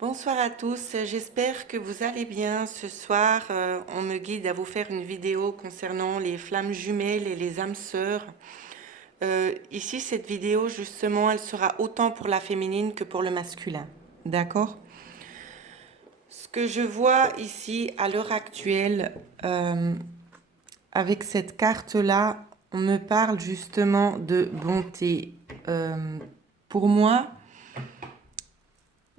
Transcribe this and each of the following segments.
Bonsoir à tous, j'espère que vous allez bien. Ce soir, on me guide à vous faire une vidéo concernant les flammes jumelles et les âmes sœurs. Ici, cette vidéo, justement, elle sera autant pour la féminine que pour le masculin. D'accord? Ce que je vois ici, à l'heure actuelle, avec cette carte-là, on me parle justement de bonté. Pour moi,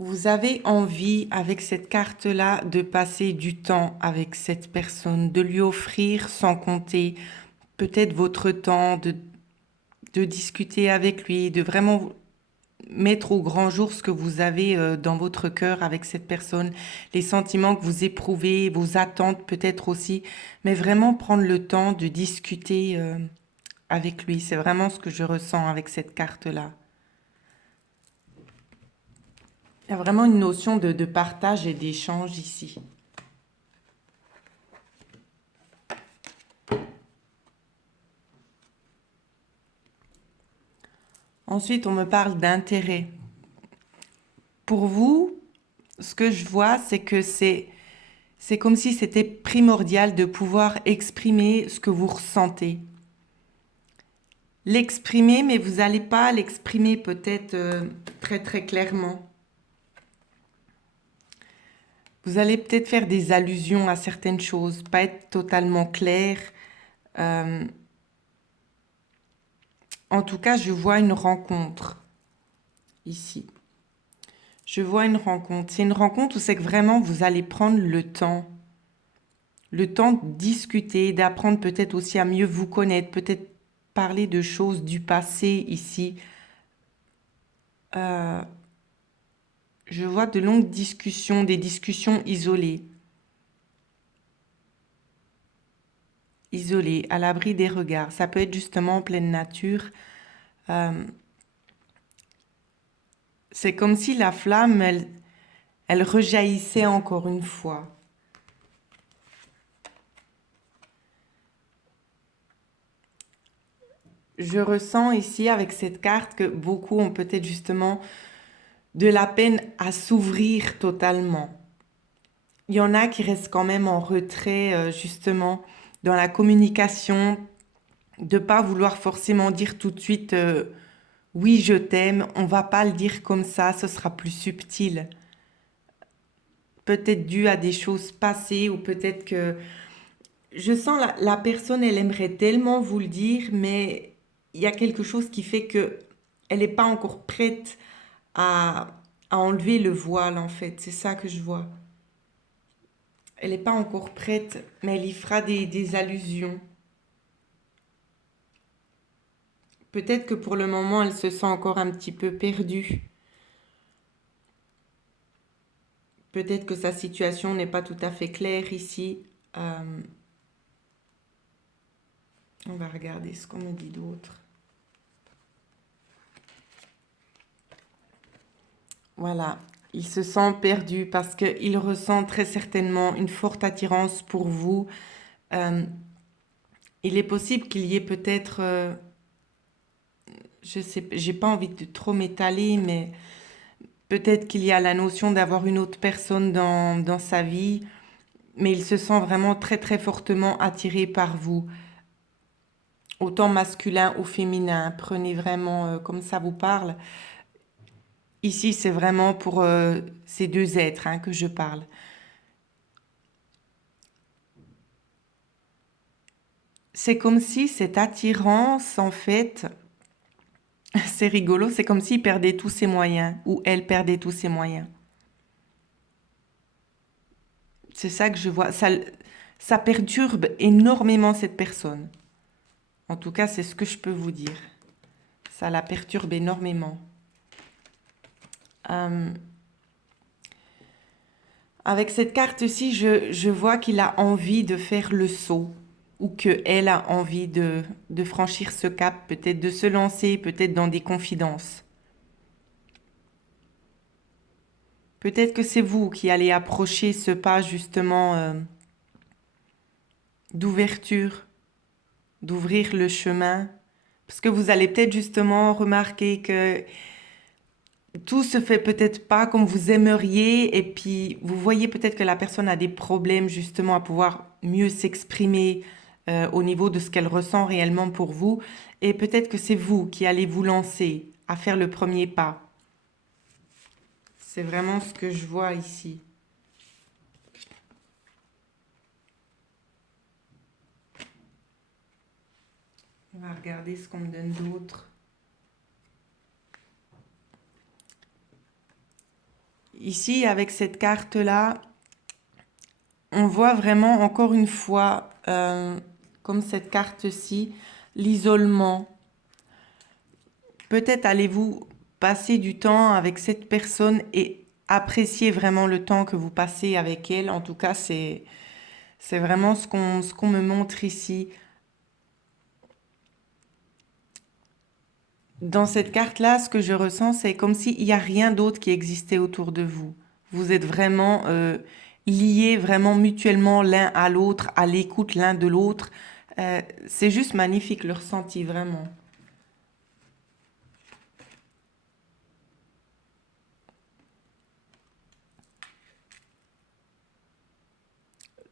vous avez envie, avec cette carte-là, de passer du temps avec cette personne, de lui offrir sans compter peut-être votre temps, de discuter avec lui, de vraiment mettre au grand jour ce que vous avez dans votre cœur avec cette personne, les sentiments que vous éprouvez, vos attentes peut-être aussi, mais vraiment prendre le temps de discuter avec lui. C'est vraiment ce que je ressens avec cette carte-là. Il y a vraiment une notion de partage et d'échange ici. Ensuite, on me parle d'intérêt. Pour vous, ce que je vois, c'est que c'est comme si c'était primordial de pouvoir exprimer ce que vous ressentez. L'exprimer, mais vous n'allez pas l'exprimer peut-être très très clairement. Vous allez peut-être faire des allusions à certaines choses, pas être totalement clair. Euh, en tout cas, je vois une rencontre ici. Je vois une rencontre. C'est une rencontre où c'est que vraiment vous allez prendre le temps de discuter, d'apprendre peut-être aussi à mieux vous connaître, peut-être parler de choses du passé ici. Euh, je vois de longues discussions, des discussions isolées. Isolées, à l'abri des regards. Ça peut être justement en pleine nature. Euh, c'est comme si la flamme, elle rejaillissait encore une fois. Je ressens ici avec cette carte que beaucoup ont peut-être justement de la peine à s'ouvrir totalement. Il y en a qui restent quand même en retrait, justement, dans la communication, de pas vouloir forcément dire tout de suite oui, je t'aime. On va pas le dire comme ça, ce sera plus subtil. Peut-être dû à des choses passées ou peut-être que je sens la personne, elle aimerait tellement vous le dire, mais il y a quelque chose qui fait que elle n'est pas encore prête à, à enlever le voile en fait. C'est ça que je vois. Elle n'est pas encore prête, mais elle y fera des allusions. Peut-être que pour le moment, elle se sent encore un petit peu perdue. Peut-être que sa situation n'est pas tout à fait claire ici. Euh, on va regarder ce qu'on me dit d'autre. Voilà, il se sent perdu parce qu'il ressent très certainement une forte attirance pour vous. Euh, il est possible qu'il y ait peut-être, je sais, j'ai pas envie de trop m'étaler, mais peut-être qu'il y a la notion d'avoir une autre personne dans sa vie, mais il se sent vraiment très très fortement attiré par vous, autant masculin ou féminin. Prenez vraiment comme ça vous parle. Ici, c'est vraiment pour ces deux êtres hein, que je parle. C'est comme si cette attirance, en fait, c'est rigolo, c'est comme s'il perdait tous ses moyens, ou elle perdait tous ses moyens. C'est ça que je vois. Ça perturbe énormément cette personne. En tout cas, c'est ce que je peux vous dire. Ça la perturbe énormément. Euh, avec cette carte-ci, je vois qu'il a envie de faire le saut ou qu'elle a envie de franchir ce cap, peut-être de se lancer, peut-être dans des confidences. Peut-être que c'est vous qui allez approcher ce pas justement d'ouverture, d'ouvrir le chemin, parce que vous allez peut-être justement remarquer que tout se fait peut-être pas comme vous aimeriez et puis vous voyez peut-être que la personne a des problèmes justement à pouvoir mieux s'exprimer au niveau de ce qu'elle ressent réellement pour vous et peut-être que c'est vous qui allez vous lancer à faire le premier pas. C'est vraiment ce que je vois ici. On va regarder ce qu'on me donne d'autre. Ici, avec cette carte-là, on voit vraiment encore une fois, comme cette carte-ci, l'isolement. Peut-être allez-vous passer du temps avec cette personne et apprécier vraiment le temps que vous passez avec elle. En tout cas, c'est vraiment ce qu'on me montre ici. Dans cette carte-là, ce que je ressens, c'est comme s'il n'y a rien d'autre qui existait autour de vous. Vous êtes vraiment liés, vraiment mutuellement l'un à l'autre, à l'écoute l'un de l'autre. C'est juste magnifique le ressenti, vraiment.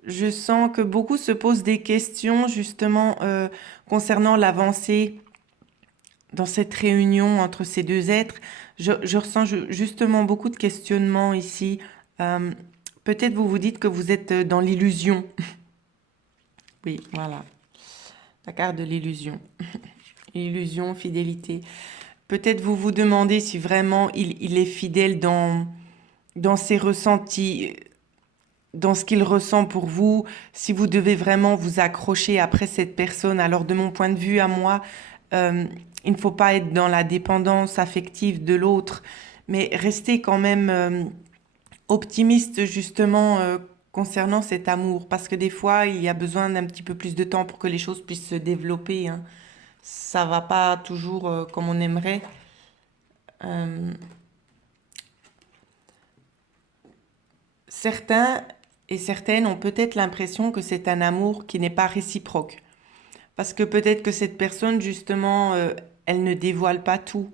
Je sens que beaucoup se posent des questions justement concernant l'avancée dans cette réunion entre ces deux êtres. Je ressens justement beaucoup de questionnements ici. Euh, Peut-être vous vous dites que vous êtes dans l'illusion. Oui, voilà, la carte de l'illusion. Illusion, fidélité. Peut-être vous vous demandez si vraiment il est fidèle dans ses ressentis, dans ce qu'il ressent pour vous, si vous devez vraiment vous accrocher après cette personne. Alors de mon point de vue à moi, euh, il ne faut pas être dans la dépendance affective de l'autre, mais rester quand même optimiste justement concernant cet amour, parce que des fois, il y a besoin d'un petit peu plus de temps pour que les choses puissent se développer, hein. Ça va pas toujours comme on aimerait. Euh, Certains et certaines ont peut-être l'impression que c'est un amour qui n'est pas réciproque. Parce que peut-être que cette personne, justement, elle ne dévoile pas tout.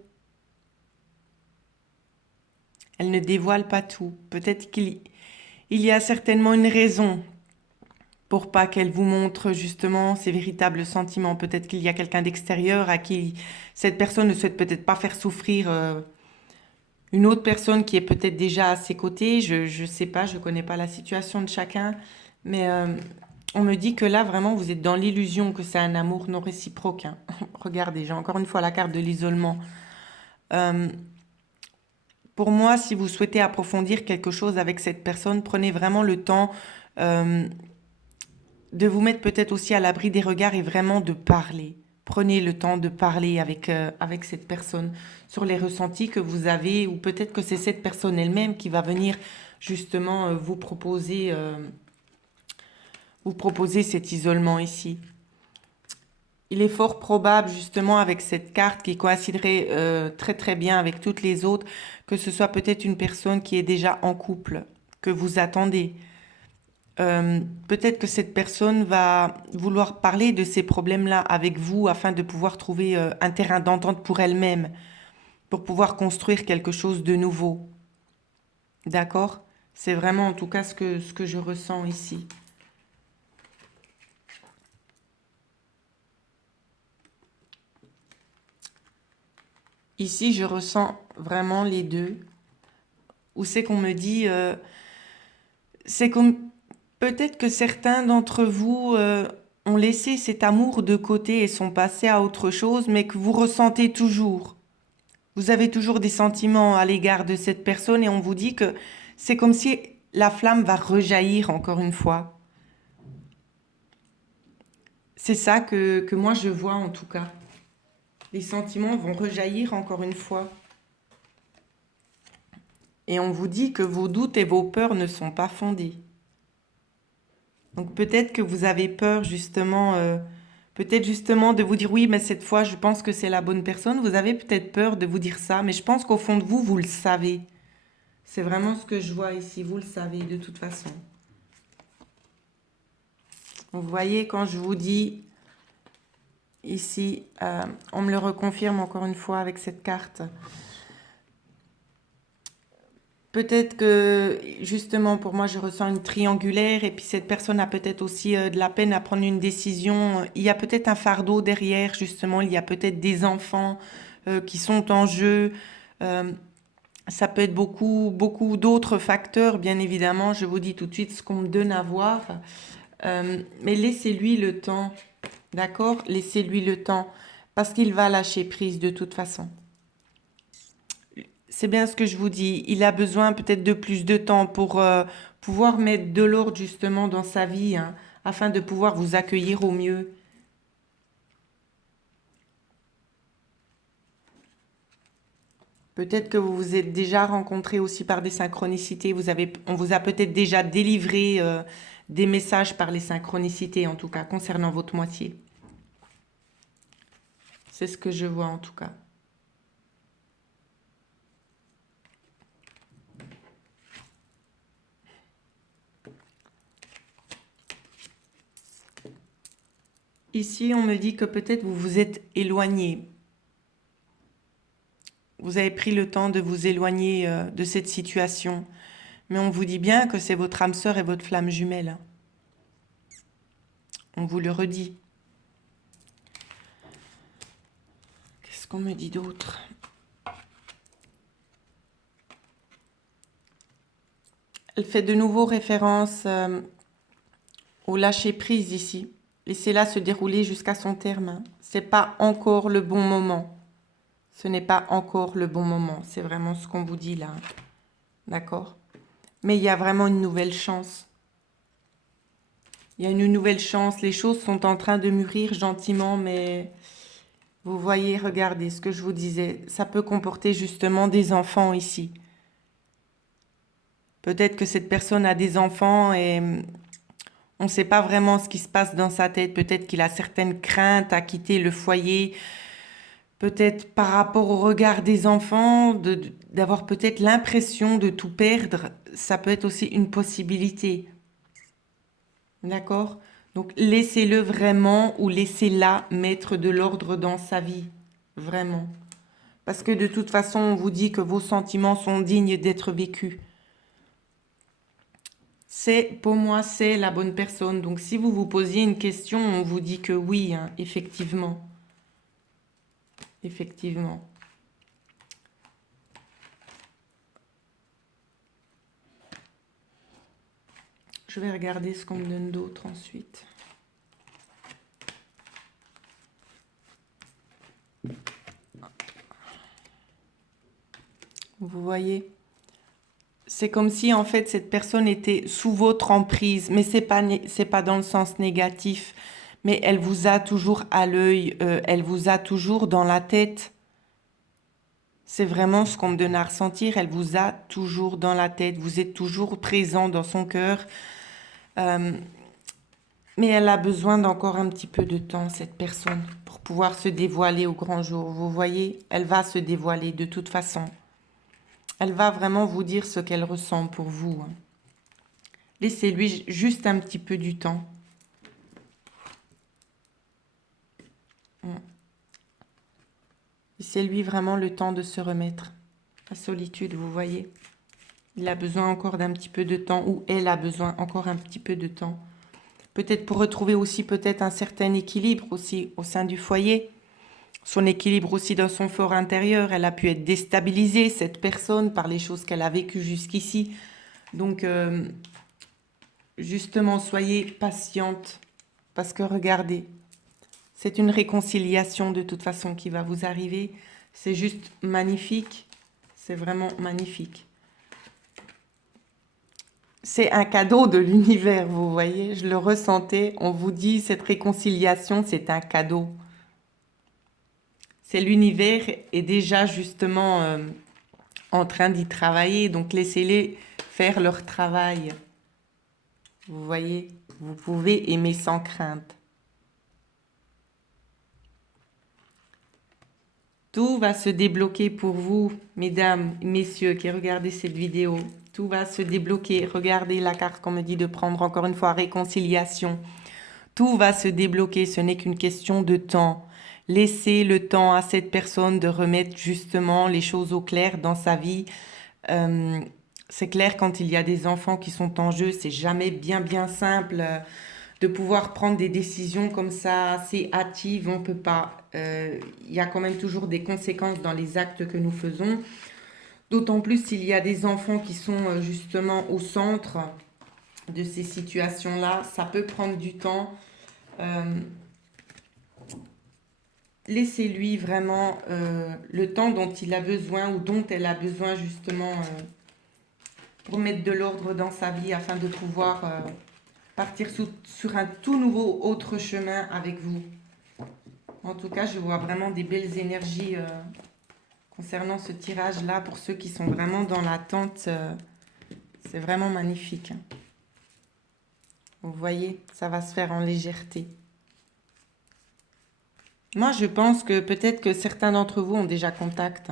Elle ne dévoile pas tout. Peut-être il y a certainement une raison pour pas qu'elle vous montre justement ses véritables sentiments. Peut-être qu'il y a quelqu'un d'extérieur à qui cette personne ne souhaite peut-être pas faire souffrir une autre personne qui est peut-être déjà à ses côtés. Je sais pas, je connais pas la situation de chacun, mais on me dit que là vraiment vous êtes dans l'illusion que c'est un amour non réciproque, hein. Regardez, j'ai encore une fois la carte de l'isolement. Euh, pour moi, si vous souhaitez approfondir quelque chose avec cette personne, prenez vraiment le temps euh, de vous mettre peut-être aussi à l'abri des regards et vraiment de parler. Prenez le temps de parler avec cette personne sur les ressentis que vous avez ou peut-être que c'est cette personne elle-même qui va venir justement vous proposer cet isolement ici. Il est fort probable justement avec cette carte qui coïnciderait très très bien avec toutes les autres que ce soit peut-être une personne qui est déjà en couple, que vous attendez. Peut-être que cette personne va vouloir parler de ces problèmes-là avec vous afin de pouvoir trouver un terrain d'entente pour elle-même, pour pouvoir construire quelque chose de nouveau. D'accord? C'est vraiment en tout cas ce que je ressens ici. Ici, je ressens vraiment les deux. Où c'est qu'on me dit, c'est comme peut-être que certains d'entre vous ont laissé cet amour de côté et sont passés à autre chose, mais que vous ressentez toujours. Vous avez toujours des sentiments à l'égard de cette personne et on vous dit que c'est comme si la flamme va rejaillir encore une fois. C'est ça que moi je vois en tout cas. Les sentiments vont rejaillir encore une fois. Et on vous dit que vos doutes et vos peurs ne sont pas fondés. Donc peut-être que vous avez peur justement, peut-être justement de vous dire oui, mais cette fois je pense que c'est la bonne personne. Vous avez peut-être peur de vous dire ça, mais je pense qu'au fond de vous, vous le savez. C'est vraiment ce que je vois ici, vous le savez de toute façon. Vous voyez, quand je vous dis ici, on me le reconfirme encore une fois avec cette carte. Peut-être que justement pour moi je ressens une triangulaire et puis cette personne a peut-être aussi de la peine à prendre une décision. Il y a peut-être un fardeau derrière justement, il y a peut-être des enfants qui sont en jeu. Euh, Ça peut être beaucoup d'autres facteurs, bien évidemment. Je vous dis tout de suite ce qu'on me donne à voir. Mais laissez-lui le temps, d'accord? Laissez-lui le temps, parce qu'il va lâcher prise de toute façon. C'est bien ce que je vous dis. Il a besoin peut-être de plus de temps pour pouvoir mettre de l'ordre justement dans sa vie, hein, afin de pouvoir vous accueillir au mieux. Peut-être que vous vous êtes déjà rencontrés aussi par des synchronicités. On vous a peut-être déjà délivré des messages par les synchronicités, en tout cas, concernant votre moitié. C'est ce que je vois en tout cas. Ici, on me dit que peut-être vous vous êtes éloigné. Vous avez pris le temps de vous éloigner de cette situation. Mais on vous dit bien que c'est votre âme sœur et votre flamme jumelle. On vous le redit. Qu'est-ce qu'on me dit d'autre? Elle fait de nouveau référence au lâcher-prise ici. Laissez-la se dérouler jusqu'à son terme. C'est pas encore le bon moment. Ce n'est pas encore le bon moment. C'est vraiment ce qu'on vous dit là. D'accord? Mais il y a vraiment une nouvelle chance. Il y a une nouvelle chance. Les choses sont en train de mûrir gentiment, mais vous voyez, regardez ce que je vous disais. Ça peut comporter justement des enfants ici. Peut-être que cette personne a des enfants et on ne sait pas vraiment ce qui se passe dans sa tête. Peut-être qu'il a certaines craintes à quitter le foyer. Peut-être par rapport au regard des enfants, d'avoir peut-être l'impression de tout perdre. Ça peut être aussi une possibilité. D'accord? Donc laissez-le vraiment ou laissez-la mettre de l'ordre dans sa vie. Vraiment. Parce que de toute façon, on vous dit que vos sentiments sont dignes d'être vécus. Pour moi, c'est la bonne personne. Donc si vous vous posiez une question, on vous dit que oui, hein, effectivement. Effectivement. Je vais regarder ce qu'on me donne d'autre ensuite. Vous voyez? C'est comme si en fait cette personne était sous votre emprise, mais c'est pas dans le sens négatif, mais elle vous a toujours à l'œil, elle vous a toujours dans la tête. C'est vraiment ce qu'on me donne à ressentir, elle vous a toujours dans la tête, vous êtes toujours présent dans son cœur. Euh, mais elle a besoin d'encore un petit peu de temps, cette personne, pour pouvoir se dévoiler au grand jour. Vous voyez, elle va se dévoiler de toute façon. Elle va vraiment vous dire ce qu'elle ressent pour vous, hein. Laissez-lui juste un petit peu du temps. Laissez-lui vraiment le temps de se remettre. La solitude, vous voyez. Il a besoin encore d'un petit peu de temps, ou elle a besoin encore un petit peu de temps. Peut-être pour retrouver aussi peut-être un certain équilibre aussi au sein du foyer. Son équilibre aussi dans son fort intérieur. Elle a pu être déstabilisée, cette personne, par les choses qu'elle a vécues jusqu'ici. Donc, justement, soyez patiente. Parce que regardez, c'est une réconciliation de toute façon qui va vous arriver. C'est juste magnifique. C'est vraiment magnifique. C'est un cadeau de l'univers, vous voyez. Je le ressentais. On vous dit, cette réconciliation, c'est un cadeau. C'est l'univers est déjà justement en train d'y travailler. Donc laissez-les faire leur travail. Vous voyez, vous pouvez aimer sans crainte. Tout va se débloquer pour vous, mesdames, messieurs qui regardez cette vidéo. Tout va se débloquer. Regardez la carte qu'on me dit de prendre encore une fois, réconciliation. Tout va se débloquer, ce n'est qu'une question de temps. Laissez le temps à cette personne de remettre justement les choses au clair dans sa vie. c'est clair, quand il y a des enfants qui sont en jeu, c'est jamais bien simple de pouvoir prendre des décisions comme ça, assez hâtives. On peut pas. Il y a quand même toujours des conséquences dans les actes que nous faisons. D'autant plus s'il y a des enfants qui sont justement au centre de ces situations-là, ça peut prendre du temps. Euh, Laissez-lui vraiment le temps dont il a besoin ou dont elle a besoin justement pour mettre de l'ordre dans sa vie afin de pouvoir partir sur un tout nouveau autre chemin avec vous. En tout cas, je vois vraiment des belles énergies concernant ce tirage-là pour ceux qui sont vraiment dans l'attente. C'est vraiment magnifique. Vous voyez, ça va se faire en légèreté. Moi, je pense que peut-être que certains d'entre vous ont déjà contact.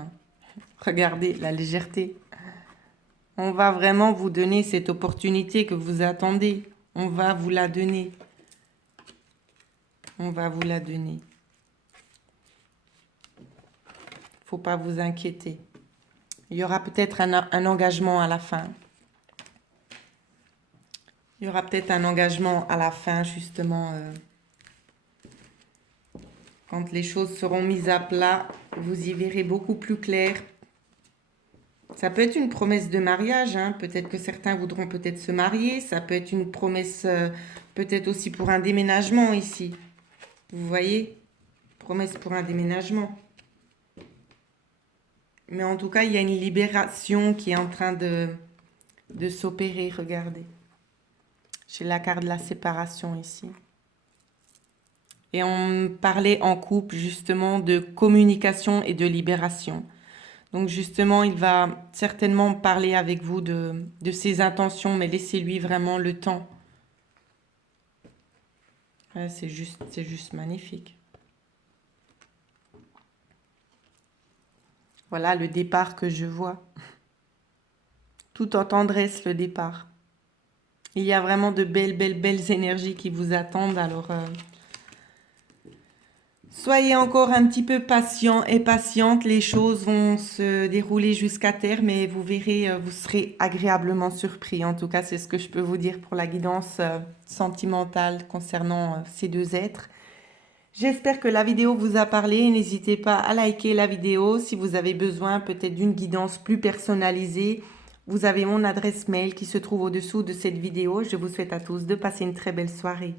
Regardez la légèreté. On va vraiment vous donner cette opportunité que vous attendez. On va vous la donner. On va vous la donner. Faut pas vous inquiéter. Il y aura peut-être un engagement à la fin. Il y aura peut-être un engagement à la fin, justement. Quand les choses seront mises à plat, vous y verrez beaucoup plus clair. Ça peut être une promesse de mariage, hein. Peut-être que certains voudront peut-être se marier. Ça peut être une promesse peut-être aussi pour un déménagement ici. Vous voyez? Promesse pour un déménagement. Mais en tout cas, il y a une libération qui est en train de s'opérer. Regardez. J'ai la carte de la séparation ici. Et on parlait en couple justement de communication et de libération. Donc justement, il va certainement parler avec vous de ses intentions, mais laissez-lui vraiment le temps. Ouais, c'est juste magnifique. Voilà le départ que je vois. Tout en tendresse, le départ. Il y a vraiment de belles énergies qui vous attendent. Alors, soyez encore un petit peu patient et patiente. Les choses vont se dérouler jusqu'à terme, mais vous verrez, vous serez agréablement surpris. En tout cas, c'est ce que je peux vous dire pour la guidance sentimentale concernant ces deux êtres. J'espère que la vidéo vous a parlé. N'hésitez pas à liker la vidéo. Si vous avez besoin peut-être d'une guidance plus personnalisée, vous avez mon adresse mail qui se trouve au-dessous de cette vidéo. Je vous souhaite à tous de passer une très belle soirée.